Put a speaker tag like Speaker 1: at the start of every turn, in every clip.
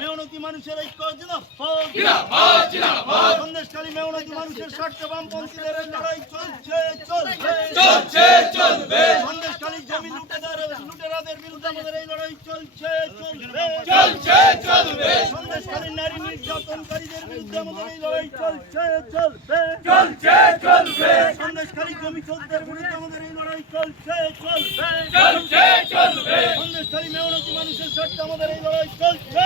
Speaker 1: মেয়নতি মানুষের ঐক্য সন্দেশকালী মেয়নতি মানুষের স্বার্থে বামপন্থীদের লড়াই চলছে চলবে। সন্দেশকালী জমি লুটেদার লুটেরাদের বিরুদ্ধে আমাদের এই লড়াই চলছে চলবে। সন্দেশকালী নারী নির্যাতনকারীদের বিরুদ্ধে আমাদের এই লড়াই চলছে চলবে। সন্দেশকালী জমি চোরদের বিরুদ্ধে আমাদের এই লড়াই চলছে চলবে। সন্দেশকালী মেয়নতি মানুষের স্বার্থে আমাদের এই লড়াই চলছে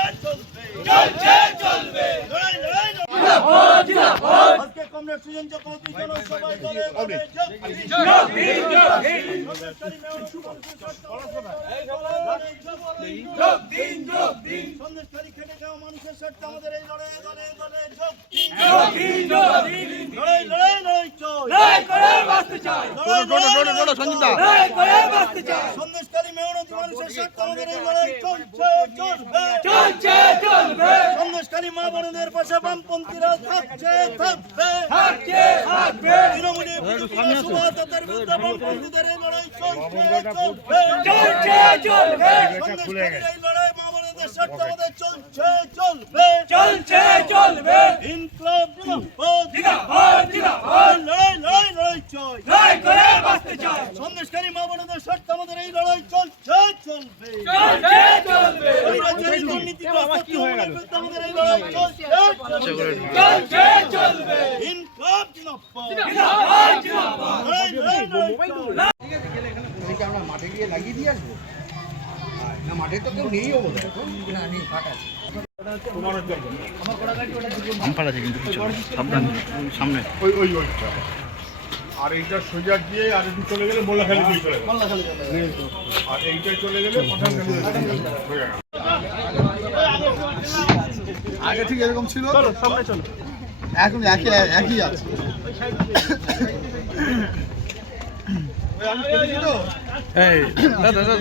Speaker 1: চলবে লড়াই লড়াই লড়াই। আজকে কমরেড সুজন চক্রবর্তী জনসভায় দলে দলে যোগ দিন। সন্দেশকালী মেয়নতি মানুষের স্বার্থে আমাদের এই লড়াই যোগ দিন। সন্দেশকালী খেটে খাওয়া সন্দেশকালী মেয়নতি মানুষের স্বার্থে আমাদের এই লড়াই চলছে চলবে। সন্দেশকালী মা বোনদের পাশে বামপন্থীরা থাকছে থাকবে। তৃণমূলের বিরোধীরা সুভাষতার বিরুদ্ধে বামপন্থীদের এই লড়াই চলছে চলবে। সন্দেশকালীর এই লড়াই মা বোনদের স্বার্থে আমাদের চলছে চলবে। ইনকলাব জিন্দাবাদ লড়াই লড়াই লড়াই চল সন্দেশকারী মা বোনদের স্বার্থে আমাদের এই লড়াই চলছে চলবে। তৃণমূলের বিরুদ্ধে আমাদের এই লড়াই চলছে চলবে। ইনকলাব জিন্দাবাদ লড়াই লড়াই লড়াই চল
Speaker 2: এদিকে আমরা মাঠে গিয়ে লাগিয়ে দিয়ে আসব? না মাঠে তো কেউ নেই বোধ না নেই ফাঁকা আছে।
Speaker 3: আছে কিন্তু কিছু সাবধান সামনে।
Speaker 4: ওই ওই ওইটা আর এইটা সোজা গিয়ে আর একটু চলে গেলে মোল্লাখালি দিয়ে চলে আর এইটা চলে গেলে পাঠানখালি।
Speaker 2: আগে ঠিক এরকম ছিল? এখন একই একই আছে।
Speaker 3: এই দাদা দাদা।